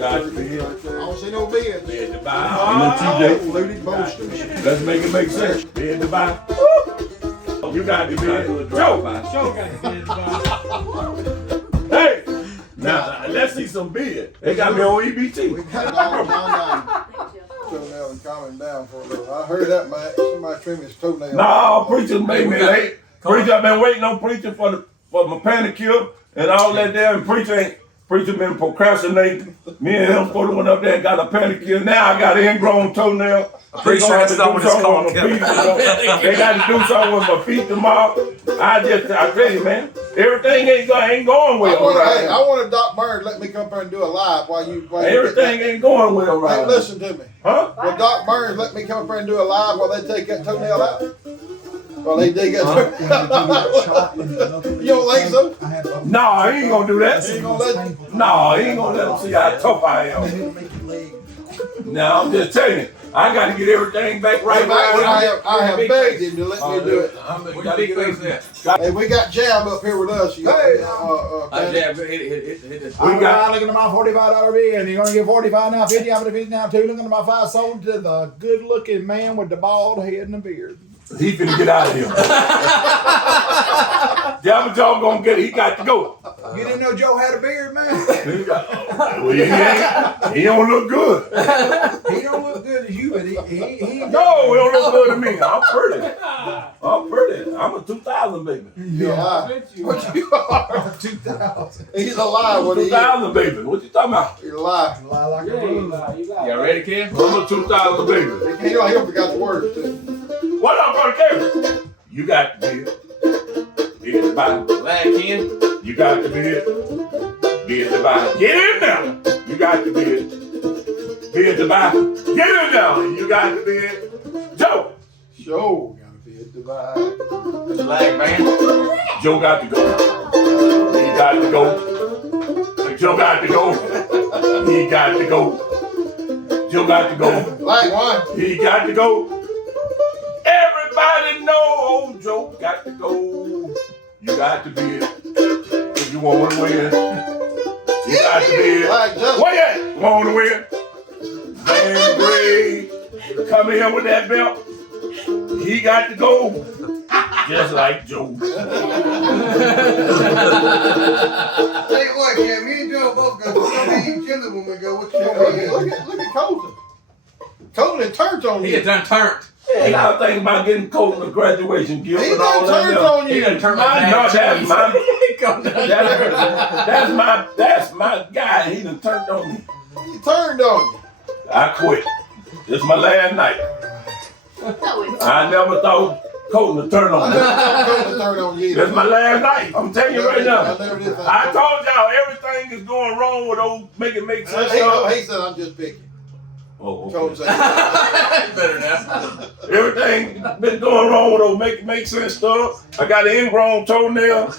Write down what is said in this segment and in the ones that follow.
got the bid. I don't see no bids. Bid to buy. Fluted boasters. Let's make it make sense. Bid to buy. You got the bid. Joe got the bid to buy. Hey, now let's see some bid. They got me on EBT. We got it all down. Toenail and calming down for a little. I heard that, man. Somebody trim his toenail. No, preacher made me late. Preacher, I've been waiting on preacher for my panicure and all that there, and preacher been procrastinating. Me and him supposed to went up there and got a panicure. Now I got an ingrown toenail. Pretty sure that's not what it's called. They got to do something with my feet tomorrow. I tell you, man, everything ain't going well. I want a Doc Burns let me come up there and do a live while you. Everything ain't going well right now. Hey, listen to me. Huh? Will Doc Burns let me come up there and do a live while they take that toenail out? While they dig that toenail. You don't think so? No, he ain't gonna do that. He ain't gonna let you. No, he ain't gonna let them see how tough I am. No, I'm just telling you, I got to get everything back right now. I have begged him to let me do it. Where's big face at? Hey, we got Jab up here with us. Hey, We I'm got. looking at my $45 bill, and you're gonna get 45 now, 50 after 50 now too. Looking at my 5 sold to the good-looking man with the bald head and the beard. He finna get out of here. Jabba Joe gonna get it. He got to go. You didn't know Joe had a beard, man? Well, he don't look good. He don't look good as you, but he No, he don't look good to me. I'm pretty. I'm a 2000 baby. Yeah. What you are? 2000. He's alive. What he is. 2000 baby. What you talking about? He's alive. Lie like a bug. Y'all ready, kid? I'm a 2000 baby. He don't forgot the words too. What up, brother Kevin? You got the bid. Bid to buy. Lad, Ken. You got the bid. Bid to buy. Get in there. You got the bid. Bid to buy. Get in there. You got the bid. Joe. Sure, got a bid to buy. Lag, man. Joe got to go. He got to go. Joe got to go. He got to go. Joe got to go. Like what? He got to go. Everybody know old Joe got to go. You got to bid. If you want to win, you got to bid. Like just Where you at? Want to win? Van Gray, come here with that belt. He got to go. Just like Joe. Tell you what, Cam, me and Joe both got to eat chili when we go. What you want? look at Colton. Colton turned on He you. had done turned. He not thinking about getting Colton a graduation gift He and all done turned that. on He you. done turned No, my that's dad. that's my guy. He done turned on me. He turned on you. I quit. This is my last night. I never thought Colton would turn I on me. never thought Colton turned on you either. This is my last night. I'm telling you right now. I never did think I told y'all everything is going wrong with old make it make sense. He said I'm just picking. Oh, Colton okay. said, Better now. Everything been going wrong with old make it make sense stuff. I got an ingrown toenail.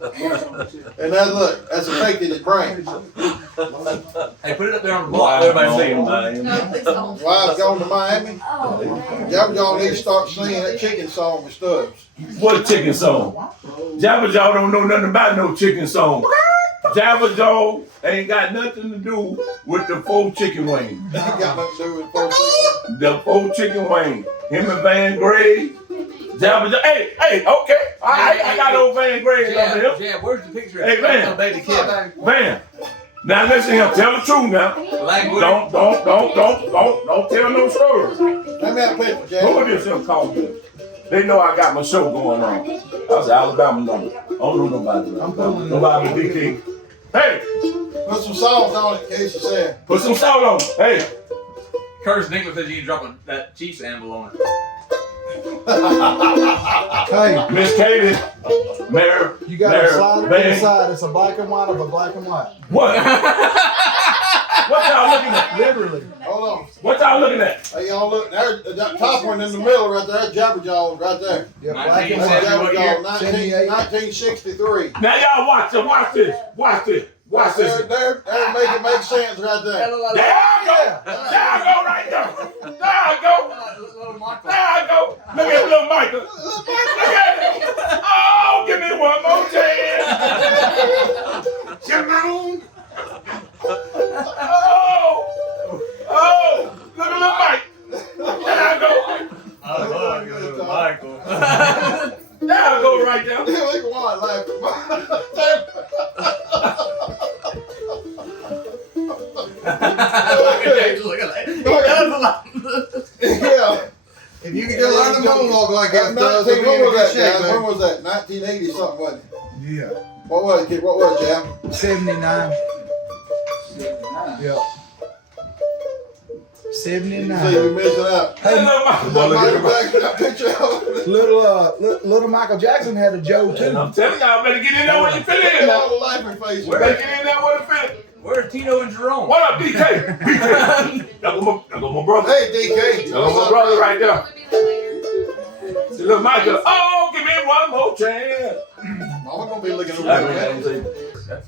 and that look, that's affected his brain. Hey, put it up there on the block. Everybody see it. No, please don't. Wives gone to Miami. Oh, Jabba Jaw need to start singing that chicken song with Stubbs. What chicken song? Jabba Jaw don't know nothing about no chicken song. Jabba Jaw ain't got nothing to do with the 4 chicken wings. He got nothing to do with folks. The 4 chicken wings. Him and Van Gray. Jabba Jaw. Hey, okay. All right, I got old Van Gray over here. Jab, where's the picture? Hey, man. Oh, baby kid. Van. Now listen here, tell the truth now. Lag, Don't tell no stories. Let me have a picture, Jay. Who is this call me? They know I got my show going on. I was Alabama number. I don't know nobody. Nobody but DK. Hey, Put some salt on it in case you say. put some salt on. Hey, Curtis Nicholas says you can drop that Chiefs amble on it. Hey, Miss Katie, Mayor, you got Mayor, a slide Van. inside. It's a black and white of a black and white. What? What y'all looking at? Literally. Hold on. What y'all looking at? Hey, y'all look. There's that top one in the middle right there. Jabba Jaw right there. Yeah, black and That's white. Jabba Jaw, 78. 1963. Now y'all watch this. Watch this. Watch this. Watch this. There, make it make sense right there. There I go. There I go right there. There I go. There I go. Look at little Michael. Look at it. Oh, give me one more chance. Sharon. right there. Look at Juan laughing. Yeah. If you could just learn to moonwalk like that, When we'll be in was good that, shape, guys? When man. was that? 1980 something, wasn't it? Yeah. What was it, kid? What was it, Jam? 79. 79. Yep. You 79. see me missing out. Hello, Michael Jackson, that picture of him. Little Michael Jackson had a Joe And too. I'm telling y'all, better get in there when you fit in. All the laughing faces. Better get in there when you fit. Where's Tito and Jerome? What up, DK? DK. That was my brother. Hey, DK. That was my brother right there. See, look, Michael. Oh, give me one more chance. Mama gonna be looking over Like, there.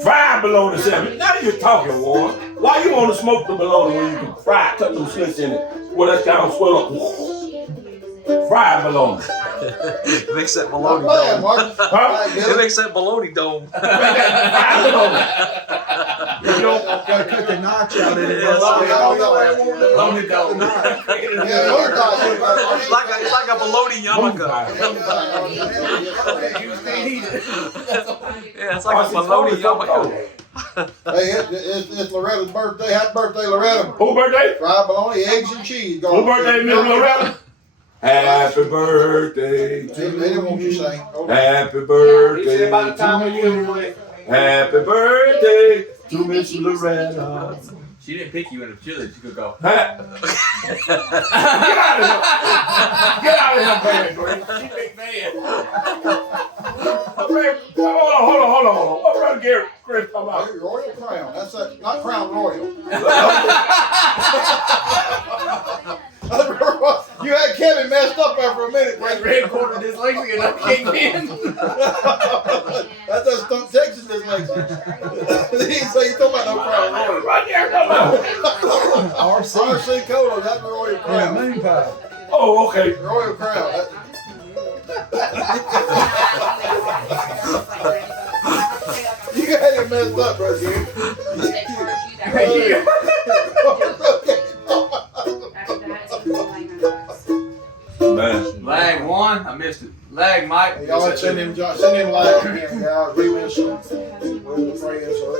fried bologna sandwich. Now you're talking, Warren. Why you want to smoke the bologna when you can fry it, cut them slits in it? Well, that's down swell up. Fried bologna. It makes that Not bologna bad, dome. Mark. Huh? It makes that bologna dome. Fried bologna. You know, Gotta cut the notch out of it. bologna dome. Yeah, Lord God. It's like a bologna yarmulke. Yeah, it's like a bologna yarmulke. Hey, it's Loretta's birthday. Happy birthday, Loretta. Who birthday? Fried bologna, eggs, and cheese. Who birthday, Miss Loretta? Happy birthday They to didn't want you you. to sing. Okay. Happy birthday about the time to of you. year. Happy birthday to Miss Loretta. She didn't pick you in a chili. She could go. Get out of here. Get out of here, man. She big man. Hold on. What brother Gary Chris talking about? Royal Crown. That's that. Not Crown Royal. You had Kevin messed up there for a minute, That Greg. red quarter dyslexia and I came in. That's that Stunt Texas dyslexia. He didn't say you talking about no Crown Royal. Right there, come on. RC. RC Cola, that's the Royal Yeah, Crown. moon pie. Oh, okay. Royal Crown. You got him messed up, bro, dude. Man. Lag one. I missed it. Lag Mike. Y'all send him live again, guys. We miss him. We're the friends, so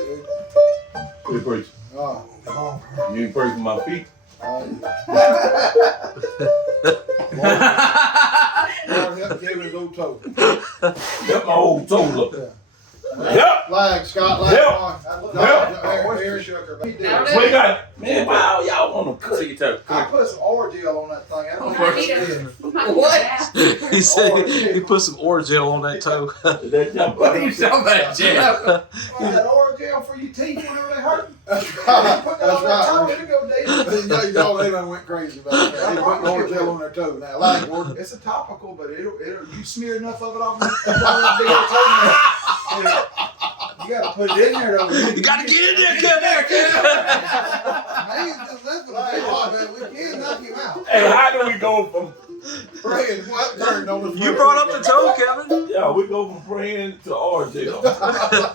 You preach. You ain't preaching my feet. Lord help Kevin go toe. Yep, my old toes up. Yep. Lag, Scott, lag. Yep. Aaron Shucker. We got, man, wow, y'all want to See your toe. I put some Orgeal on that thing. I don't What? He said he put some Orgeal on that toe. That jump. What are you talking about, Jeff? That Orgeal for your teeth whenever they hurt. That's Put that on that toe, right. it'll go deep. Y'all, they done went crazy about that. They put Orgeal on their toe. Now, lag, Gordon. It's a topical, but it'll you smear enough of it off. You gotta put it in there though. You gotta get in there, Kevin. Man, that's what they are, man. We can't knock him out. Hey, how do we go from, Praying, what turned on us? You brought up the toe, Kevin. yeah, we go from praying to RJ.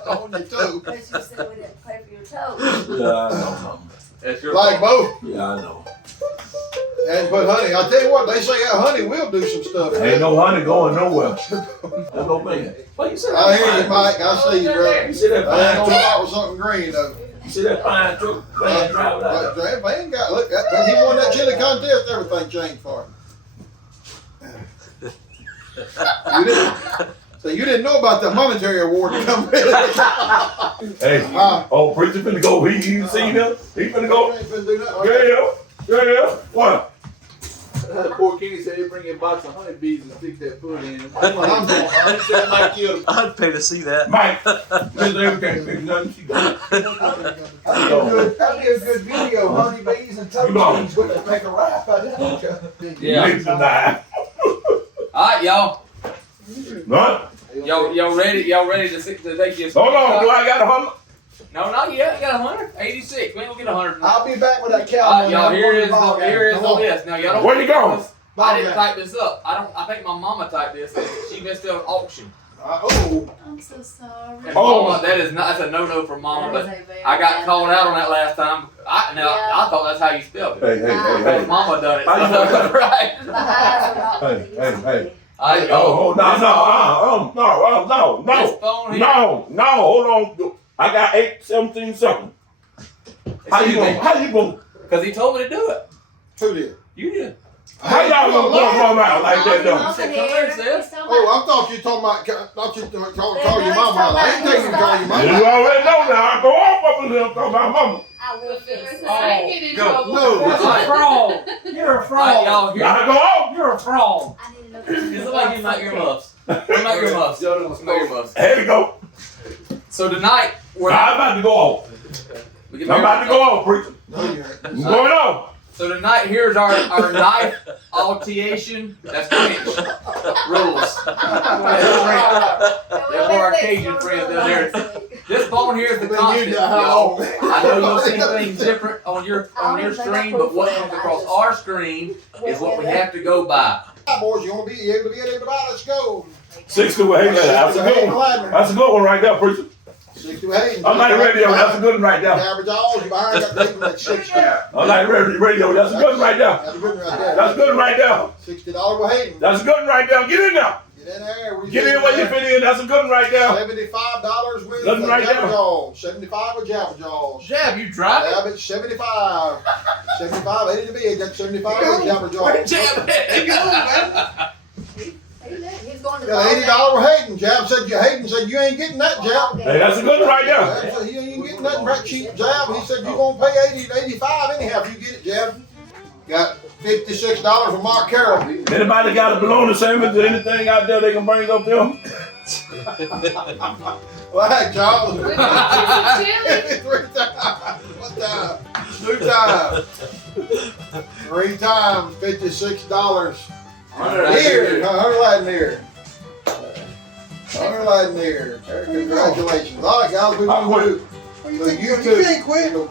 on your toe. Because you said we didn't pay for your toes. Yeah, I know. That's your Like fault. both. Yeah, I know. And put honey. I'll tell you what, they say that honey will do some stuff. Ain't no honey going nowhere. That's no man. What you say? I hear you, Mike. I see you, brother. You see that I ain't fine gonna truck? start with something green, though. You see that fine truck? Man, driving out But that man got, look, when he won that chili contest, everything changed for him. You didn't, so you didn't know about the monetary award to come in. Hey, oh, preacher finna go. He seen him. He finna go. Yeah. What? Poor Kenny said he'd bring you a box of honeybees and stick that foot in. I'm going. He said Mike killed him. I'd pay to see that. Mike, Miss Amy can't fix nothing. She got That'd be a good video, honeybees and toe cheese. We could make a rap out of it. Yeah. Niggas tonight. All right, y'all. Huh? Y'all ready? Y'all ready to take your? Hold on. Do I got a hundred? No, not yet. You got 100. 86. We ain't gonna get 100. I'll be back with that All cow. right, y'all. Here is the list. Now y'all don't. Where you going? I didn't type this up. I think my mama typed this. She missed out an auction. Oh, I'm so sorry. And Oh. Mama, that's a no for mama. That But is a very I got bad called thing. out on that last time. I thought that's how you spelled it. Hey. Because Mama done it. How you know that? Right. The eyes are not what they used to Hey. be. No, This phone here. no, hold on. I got 17 seconds. How you gonna? Because he told me to do it. Who did? You did. How y'all gonna come out like that though? You said, come here, sis. Oh, I thought you talking about. Thought you call your mama out. I ain't taking you to call your You mama. already know now. I go off up in here and call my mama. I will fix it. I I ain't Go. No, That's a fraud. You're a Alright, fraud. y'all here. I go off. You're a fraud. need to know. Can somebody give my earmuffs? Give my earmuffs. Give my earmuffs. Here we go. So tonight, we're I'm about to go off. we get I'm about to go off, preacher. no, you ain't. I'm going off. So tonight, here's our knife altercation. That's French rules. They're more our Cajun friends down there. This phone here is the Then constant, you know. y'all. I know you'll see things different on your screen, but what comes across our screen is what we have to go by. Boys, you want to be able to get everybody? Let's go. 6 to 8. That's a good one. That's a good one right there, preacher. 6 to 8. I like radio. That's a good one right there. Average odds, you behind got people at 60. I like radio. That's a good one right there. That's a good one right there. That's a good one right there. $60 with Hayden. That's a good one right there. Get in there. Get in there. Get in where you fit in. That's a good one right there. $75 with Nothing right there. Jabberjaws. 75 with Jabberjaws. Jab, you driving? Jab it 75. 75, 80 to be. That's 75 with Jabberjaws. Jab. He's going to Got $80 with Hayden. Hayden said you ain't getting that jab. Hey, that's a good one right there. Jab said he ain't getting that right cheap jab. He said you gonna pay 80 to 85 anyhow if you get it, Jab. Got $56 with Mark Carroll. Anybody got a bologna sandwich or anything out there they can bring up there? Well, hey, Charles. Chili. 3 times. 1 time. 2 times. 3 times. $56. Here, $100 here. $100 here. Congratulations. All right, guys, we want to do the YouTube. You can't quit. You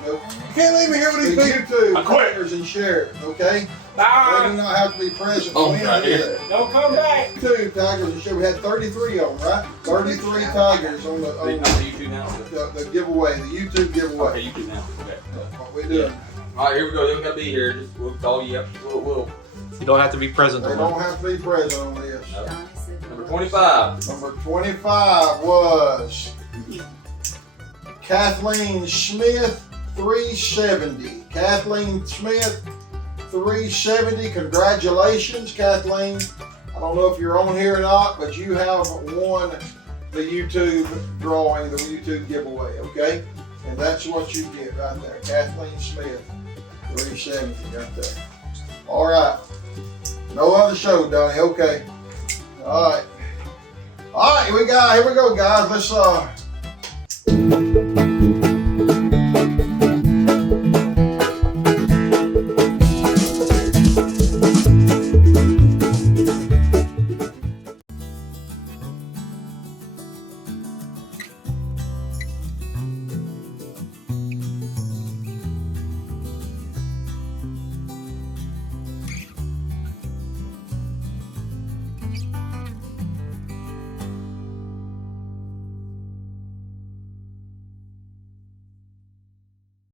can't leave me here with The these people. YouTube I quit. partners and share it, okay? They Bye. do not have to be present. Oh, We ain't right do here. that. Don't come back. YouTube tigers and share. We had 33 of them, right? 33 tigers on the giveaway, the YouTube giveaway. you do now. Okay. That's what we do. All right, here we go. You don't gotta be here. Just we'll call you up. We'll. You don't have to be present. They don't have to be present on this. Number 25. Number 25 was Kathleen Smith, 370. Kathleen Smith, 370. Congratulations, Kathleen. I don't know if you're on here or not, but you have won the YouTube drawing, the YouTube giveaway, okay? And that's what you get right there. Kathleen Smith, 370 right there. All right. No other show, Donnie. Okay. All right. All right, here we go, guys. Let's